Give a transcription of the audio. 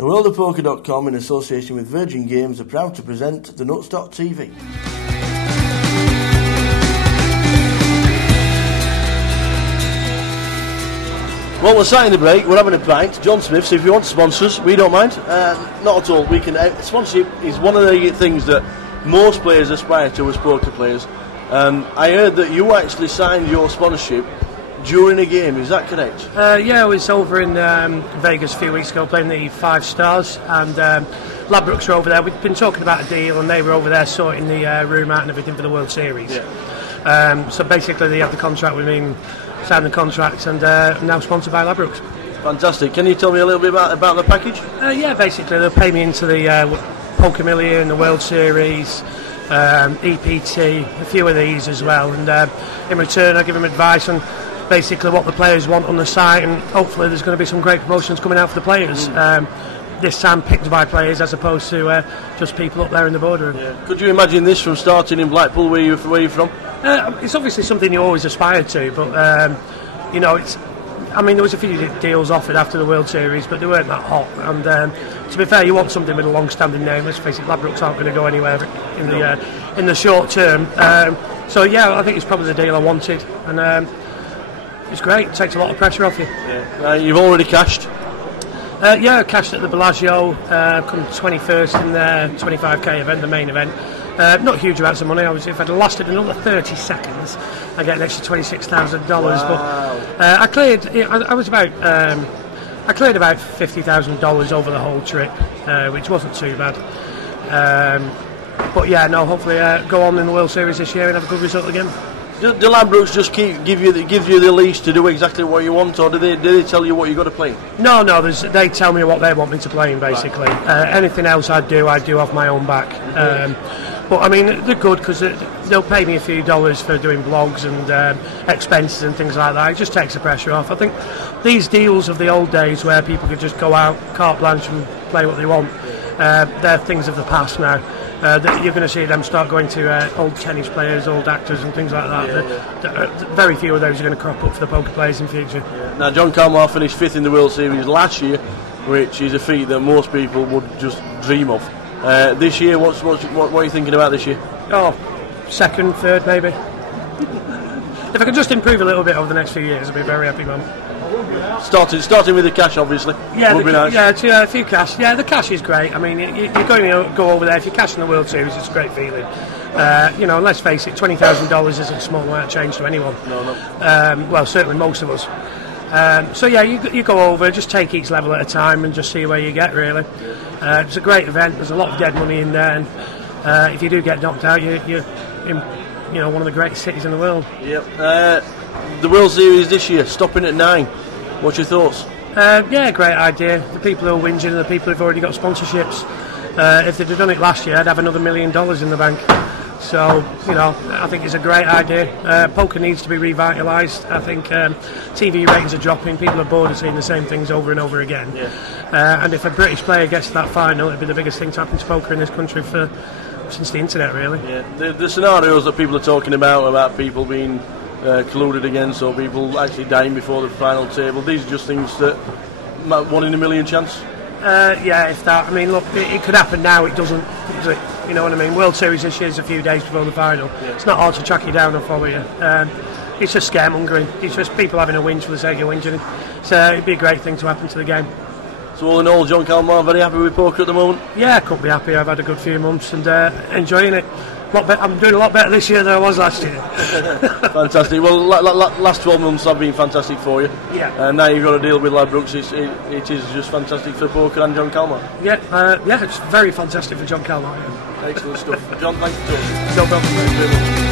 And WorldOfPoker.com, in association with Virgin Games, are proud to present the Nuts.tv. Well, we're sat in the break, we're having a pint. John Smith, so if you want to sponsor us, we don't mind. Not at all. We can. Sponsorship is one of the things that most players aspire to as poker players. I heard that you actually signed your sponsorship during a game, is that correct? Yeah, I was over in Vegas a few weeks ago playing the 5 Stars, and Ladbrokes were over there. We'd been talking about a deal, and they were over there sorting the room out and everything for the World Series. Yeah. So basically they had the contract with me, signed the contract, and now sponsored by Ladbrokes. Fantastic. Can you tell me a little bit about the package? Yeah, basically they'll pay me into the Poker Million, the World Series, EPT, a few of these as well, and in return I give them advice on basically what the players want on the site, and hopefully there's going to be some great promotions coming out for the players. This time picked by players as opposed to just people up there in the boardroom. Yeah. Could you imagine this from starting in Blackpool, where you're from? It's obviously something you always aspired to, but you know, there was a few deals offered after the World Series, but they weren't that hot. And to be fair, you want something with a long-standing name. Let's face it, Ladbrokes aren't going to go anywhere in the short term. So yeah, I think it's probably the deal I wanted, and it's great. It takes a lot of pressure off you. Yeah. You've already cashed? Yeah, I cashed at the Bellagio, come 21st in the 25k event, the main event. Not huge amounts of money. If I'd lasted another 30 seconds, I'd get an extra $26,000. Wow. But I cleared. I cleared about $50,000 over the whole trip, which wasn't too bad. But yeah, no. Hopefully, go on in the World Series this year and have a good result again. Do Ladbrokes just give you the leash to do exactly what you want, or do they tell you what you've got to play? No, they tell me what they want me to play in, basically. Anything else I do off my own back. But I mean, they're good because they'll pay me a few dollars for doing blogs and expenses and things like that. It just takes the pressure off. I think these deals of the old days where people could just go out, carte blanche, and play what they want, they're things of the past now. You're going to see them start going to old tennis players, old actors and things like that. Very few of those are going to crop up for the poker players in future. Yeah. Now, Jon Kalmar finished 5th in the World Series last year, which is a feat that most people would just dream of. This year, what are you thinking about this year? Oh, 2nd, 3rd maybe. If I can just improve a little bit over the next few years, I'll be a very happy man. Starting with the cash, obviously. Yeah, would be nice. Yeah, a few cash. Yeah, the cash is great. I mean, you're going to go over there. If you're cashing the World Series, it's a great feeling. Let's face it, $20,000 isn't a small amount of change to anyone. No. Well, certainly most of us. So yeah, you go over, just take each level at a time and just see where you get, really. It's a great event. There's a lot of dead money in there, and if you do get knocked out, you're in one of the greatest cities in the world. Yep. The World Series this year, stopping at 9. What's your thoughts? Yeah, great idea. The people who are whinging are the people who've already got sponsorships. If they'd have done it last year, I'd have another $1 million in the bank. So, I think it's a great idea. Poker needs to be revitalised. I think TV ratings are dropping. People are bored of seeing the same things over and over again. Yeah. And if a British player gets to that final, it'd be the biggest thing to happen to poker in this country since the internet, really. Yeah. The scenarios that people are talking about people being colluded against, or people actually dying before the final table, these are just things that 1 in a million chance. Yeah, if that. I mean, look, it could happen now. It doesn't. You know what I mean? World Series this year is a few days before the final. Yeah. It's not hard to track you down or follow you. It's just scaremongering. It's just people having a whinge for the sake of whinging. So it'd be a great thing to happen to the game. So all in all, Jon Kalmar, very happy with poker at the moment? Yeah, I couldn't be happy. I've had a good few months and enjoying it. I'm doing a lot better this year than I was last year. Fantastic. Well, last 12 months have been fantastic for you. Yeah. And now you've got to deal with Ladbrokes. It is just fantastic for poker and Jon Kalmar. Yeah, it's very fantastic for Jon Kalmar. Excellent stuff. John, thanks for talking. No problem.